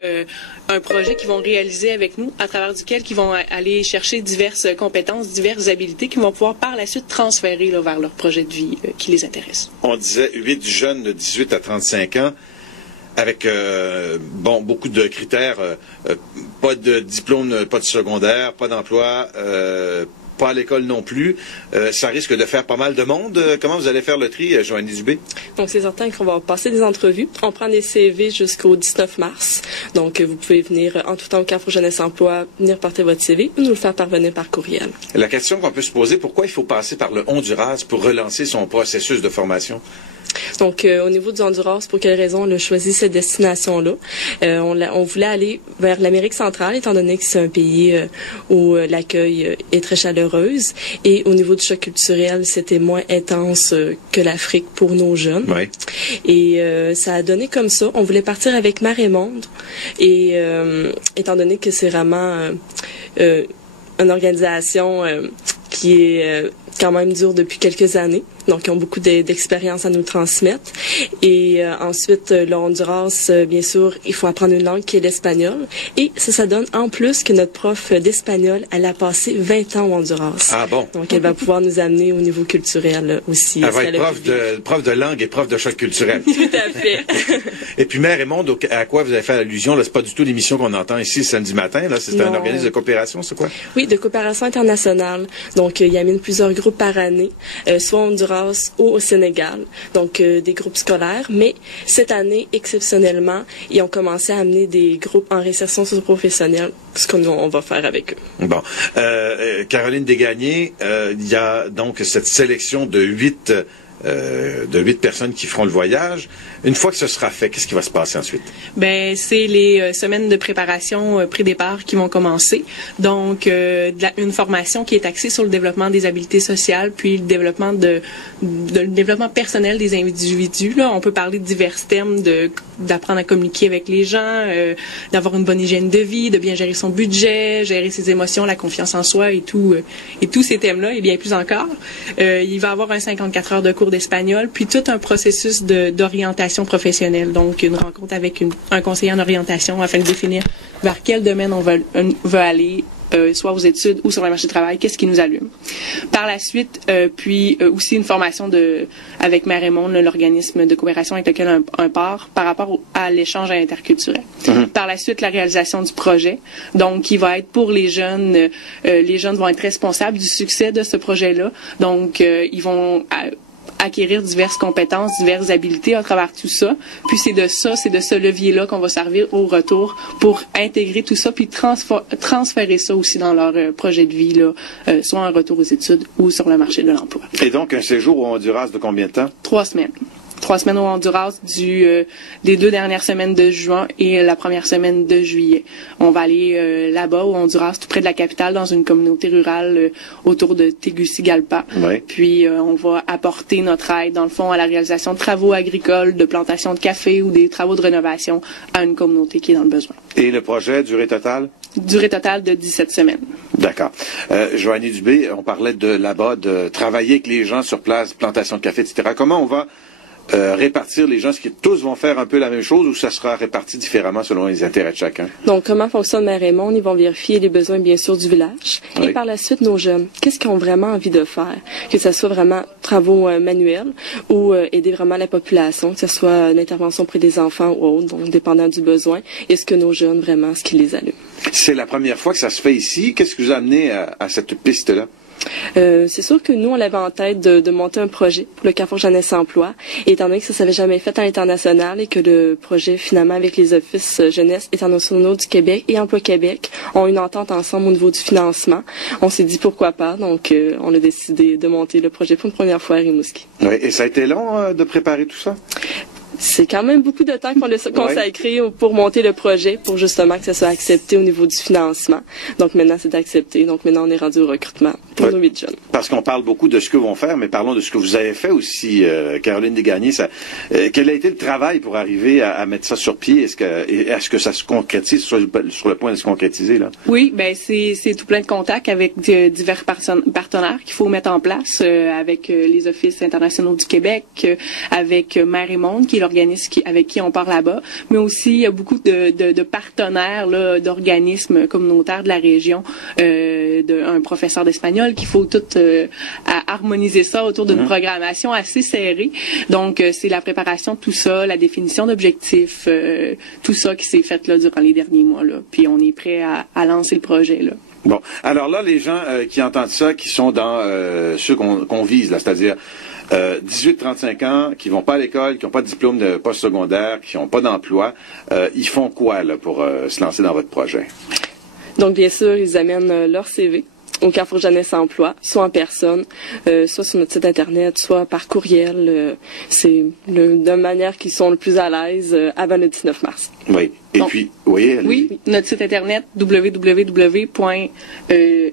Un projet qu'ils vont réaliser avec nous, à travers duquel ils vont aller chercher diverses compétences, diverses habilités qu'ils vont pouvoir par la suite transférer là, vers leur projet de vie qui les intéresse. On disait 8 jeunes de 18 à 35 ans avec beaucoup de critères, pas de diplôme, pas de secondaire, pas d'emploi, pas à l'école non plus. Ça risque de faire pas mal de monde. Comment vous allez faire le tri, Joanie Dubé? Donc, c'est certain qu'on va passer des entrevues. On prend des CV jusqu'au 19 mars. Donc, vous pouvez venir en tout temps au Carrefour Jeunesse Emploi, venir porter votre CV ou nous le faire parvenir par courriel. La question qu'on peut se poser, pourquoi il faut passer par le Honduras pour relancer son processus de formation? Donc, au niveau du Honduras, pour quelle raison on a choisi cette destination-là? On voulait aller vers l'Amérique centrale, étant donné que c'est un pays où l'accueil est très chalereuse. Et au niveau du choc culturel, c'était moins intense que l'Afrique pour nos jeunes. Oui. Et ça a donné comme ça. On voulait partir avec Mar et Monde. Et étant donné que c'est vraiment une organisation qui est quand même dure depuis quelques années. Donc, ils ont beaucoup d'expérience à nous transmettre. Et ensuite, le Honduras, bien sûr, il faut apprendre une langue qui est l'espagnol. Et ça donne en plus que notre prof d'espagnol, elle a passé 20 ans au Honduras. Ah bon? Donc, elle va pouvoir nous amener au niveau culturel aussi. Elle va être prof de langue et prof de choc culturel. Tout à fait. Et puis, Mère et Monde, à quoi vous avez fait allusion? Là, c'est pas du tout l'émission qu'on entend ici samedi matin. Là, c'est un organisme de coopération, c'est quoi? Oui, de coopération internationale. Donc, il amène plusieurs groupes par année, soit au Honduras ou au Sénégal. Donc, des groupes scolaires. Mais cette année, exceptionnellement, ils ont commencé à amener des groupes en réinsertion socio-professionnelle, ce qu'on va faire avec eux. Bon. Caroline Desgagnés, il y a donc cette sélection de 8 personnes qui feront le voyage. Une fois que ce sera fait, qu'est-ce qui va se passer ensuite? Ben, c'est les semaines de préparation pré-départ qui vont commencer. Donc, une formation qui est axée sur le développement des habiletés sociales, puis le développement le développement personnel des individus. Là, on peut parler de divers thèmes, d'apprendre à communiquer avec les gens, d'avoir une bonne hygiène de vie, de bien gérer son budget, gérer ses émotions, la confiance en soi et tous ces thèmes-là, et bien plus encore. Il va y avoir un 54 heures de cours d'espagnol, puis tout un processus d'orientation professionnelle. Donc, une rencontre avec un conseiller en orientation afin de définir vers quel domaine on veut aller, soit aux études ou sur le marché du travail, qu'est-ce qui nous allume. Par la suite, aussi une formation avec Mère et Monde, l'organisme de coopération avec lequel on part, par rapport à l'échange interculturel. Mm-hmm. Par la suite, la réalisation du projet, donc qui va être pour les jeunes. Les jeunes vont être responsables du succès de ce projet-là. Donc, ils vont acquérir diverses compétences, diverses habiletés à travers tout ça. Puis c'est de ce levier-là qu'on va servir au retour pour intégrer tout ça, puis transférer ça aussi dans leur projet de vie, là, soit en retour aux études ou sur le marché de l'emploi. Et donc, un séjour au Honduras de combien de temps? 3 semaines. 3 semaines au Honduras des 2 dernières semaines de juin et la première semaine de juillet. On va aller là-bas au Honduras, tout près de la capitale, dans une communauté rurale autour de Tegucigalpa. Oui. Puis on va apporter notre aide, dans le fond, à la réalisation de travaux agricoles, de plantation de café ou des travaux de rénovation à une communauté qui est dans le besoin. Et le projet, durée totale? Durée totale de 17 semaines. D'accord. Joanie Dubé, on parlait là-bas de travailler avec les gens sur place, plantation de café, etc. Comment on va répartir les gens? Est-ce que tous vont faire un peu la même chose ou ça sera réparti différemment selon les intérêts de chacun? Donc, comment fonctionne Mère et Monde? Ils vont vérifier les besoins, bien sûr, du village. Oui. Et par la suite, nos jeunes, qu'est-ce qu'ils ont vraiment envie de faire? Que ce soit vraiment travaux manuels ou aider vraiment la population, que ce soit une intervention auprès des enfants ou autre, donc dépendant du besoin. Est-ce que nos jeunes, vraiment, ce qui les allume? C'est la première fois que ça se fait ici. Qu'est-ce qui vous a amené à cette piste-là? C'est sûr que nous, on avait en tête de monter un projet pour le Carrefour Jeunesse Emploi, et étant donné que ça s'avait jamais fait à l'international et que le projet, finalement, avec les offices jeunesse internationaux du Québec et Emploi Québec ont une entente ensemble au niveau du financement, on s'est dit pourquoi pas, donc on a décidé de monter le projet pour une première fois à Rimouski. Oui, et ça a été long de préparer tout ça? C'est quand même beaucoup de temps qu'on a consacré pour monter le projet, pour justement que ça soit accepté au niveau du financement. Donc maintenant, c'est accepté. Donc maintenant, on est rendu au recrutement. pour nos 8 jeunes. Parce qu'on parle beaucoup de ce que vont faire, mais parlons de ce que vous avez fait aussi, Caroline Desgagnés. Quel a été le travail pour arriver à mettre ça sur pied? Est-ce que ça se concrétise, sur le point de se concrétiser, là? Oui, ben c'est tout plein de contacts avec divers partenaires qu'il faut mettre en place, avec les Offices internationaux du Québec, avec Mère et Monde, qui est l'organisme avec qui on part là-bas, mais aussi il y a beaucoup de partenaires là, d'organismes communautaires de la région, un professeur d'espagnol qu'il faut tout harmoniser ça autour d'une programmation assez serrée. Donc c'est la préparation de tout ça, la définition d'objectifs, tout ça qui s'est fait là durant les derniers mois là. Puis on est prêt à lancer le projet là. Bon, alors là les gens qui entendent ça, qui sont dans ceux qu'on vise là, c'est-à-dire 18-35 ans, qui vont pas à l'école, qui n'ont pas de diplôme de post-secondaire, qui n'ont pas d'emploi, ils font quoi là pour se lancer dans votre projet? Donc bien sûr, ils amènent leur CV au Carrefour Jeunesse Emploi, soit en personne, soit sur notre site internet, soit par courriel. C'est de manière qu'ils sont le plus à l'aise avant le 19 mars. Oui. Et donc, puis, oui, oui, notre site internet www.cjern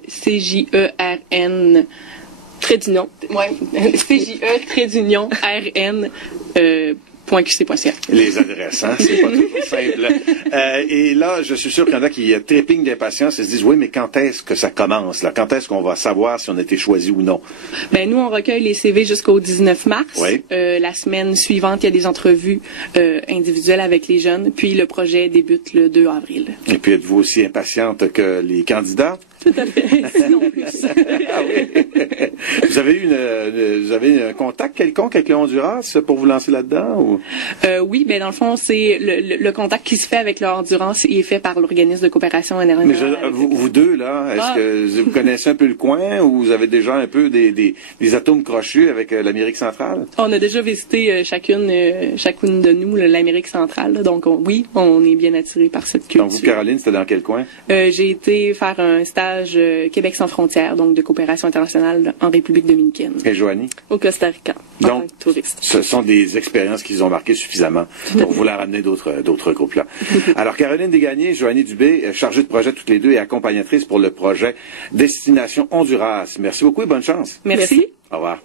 CJE-RN.QC.ca. Les adresses, hein, c'est pas toujours simple. Et là, je suis sûr qu'il y en a qui trépignent d'impatience et se disent, oui, mais quand est-ce que ça commence, là? Quand est-ce qu'on va savoir si on a été choisi ou non? Ben, nous, on recueille les CV jusqu'au 19 mars. Oui. La semaine suivante, il y a des entrevues individuelles avec les jeunes, puis le projet débute le 2 avril. Et puis, êtes-vous aussi impatiente que les candidats? Tout à fait, sinon plus. Ah oui. Vous avez un contact quelconque avec le Honduras pour vous lancer là-dedans? Ou? Oui, ben dans le fond, c'est le contact qui se fait avec le Honduras, il est fait par l'organisme de coopération internationale. Mais vous deux, là, est-ce que vous connaissez un peu le coin ou vous avez déjà un peu des atomes crochus avec l'Amérique centrale? On a déjà visité chacune de nous l'Amérique centrale. Là, donc oui, on est bien attirés par cette culture. Donc vous, Caroline, c'était dans quel coin? J'ai été faire un stage Québec sans frontières, donc de coopération internationale en République dominicaine. Et Joanie? Au Costa Rica, en tant que touriste. Ce sont des expériences qui ont marqué suffisamment pour vouloir amener d'autres groupes-là. Alors, Caroline Desgagnés, Joanie Dubé, chargée de projet toutes les deux et accompagnatrice pour le projet Destination Honduras. Merci beaucoup et bonne chance. Merci. Au revoir.